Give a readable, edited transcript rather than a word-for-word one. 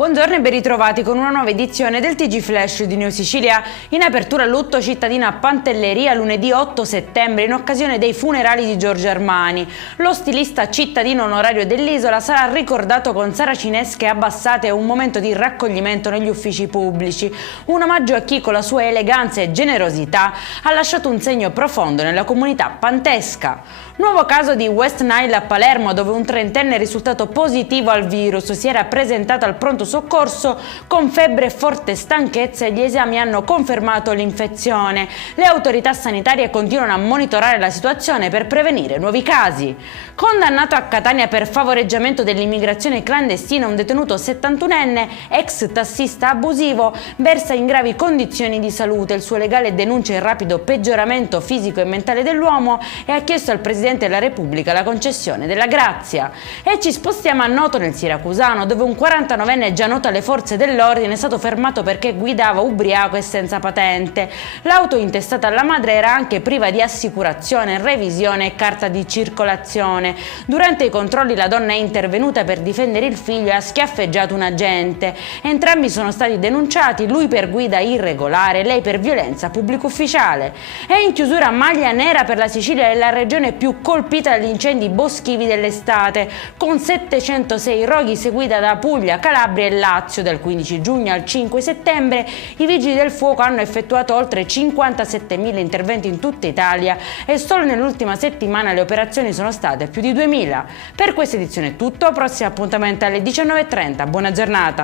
Buongiorno e ben ritrovati con una nuova edizione del TG Flash di Neo Sicilia. In apertura lutto cittadino a Pantelleria lunedì 8 settembre in occasione dei funerali di Giorgio Armani. Lo stilista cittadino onorario dell'isola sarà ricordato con saracinesche abbassate e un momento di raccoglimento negli uffici pubblici. Un omaggio a chi con la sua eleganza e generosità ha lasciato un segno profondo nella comunità pantesca. Nuovo caso di West Nile a Palermo, dove un trentenne risultato positivo al virus si era presentato al pronto soccorso con febbre e forte stanchezza e gli esami hanno confermato l'infezione. Le autorità sanitarie continuano a monitorare la situazione per prevenire nuovi casi. Condannato a Catania per favoreggiamento dell'immigrazione clandestina, un detenuto 71enne, ex tassista abusivo, versa in gravi condizioni di salute. Il suo legale denuncia il rapido peggioramento fisico e mentale dell'uomo e ha chiesto al Presidente della Repubblica la concessione della grazia. E ci spostiamo a Noto, nel siracusano, dove un 49enne già noto alle forze dell'ordine è stato fermato perché guidava ubriaco e senza patente. L'auto intestata alla madre era anche priva di assicurazione, revisione e carta di circolazione. Durante i controlli la donna è intervenuta per difendere il figlio e ha schiaffeggiato un agente. Entrambi sono stati denunciati, lui per guida irregolare, lei per violenza pubblico ufficiale. E in chiusura maglia nera per la Sicilia è la regione più colpita dagli incendi boschivi dell'estate, con 706 roghi, seguita da Puglia, Calabria e Lazio. Dal 15 giugno al 5 settembre i vigili del fuoco hanno effettuato oltre 57.000 interventi in tutta Italia e solo nell'ultima settimana le operazioni sono state più di 2.000. Per questa edizione è tutto, prossimo appuntamento alle 19:30. Buona giornata!